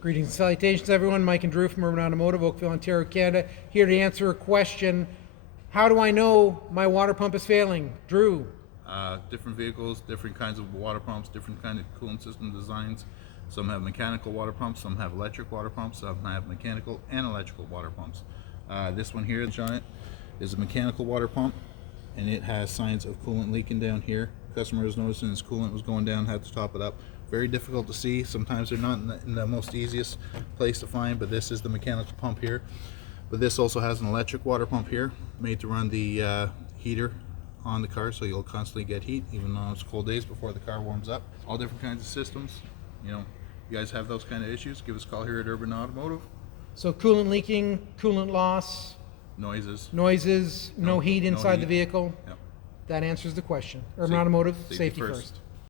Greetings and salutations, everyone. Mike and Drew from Urban Automotive, Oakville, Ontario, Canada, here to answer a question. How do I know my water pump is failing? Drew. Different vehicles, different kinds of water pumps, different kind of coolant system designs. Some have mechanical water pumps, some have electric water pumps, some have mechanical and electrical water pumps. This one here on it is a mechanical water pump, and it has signs of coolant leaking down here. Customer was noticing his coolant was going down, had to top it up. Very difficult to see. Sometimes they're not in the most easiest place to find, but this is the mechanical pump here. But this also has an electric water pump here, made to run the heater on the car, so you'll constantly get heat, even though it's cold days before the car warms up. All different kinds of systems. You know, you guys have those kind of issues, give us a call here at Urban Automotive. So coolant leaking, coolant loss, Noises. no heat inside the vehicle. Yep. That answers the question. Urban Automotive, safety first. first.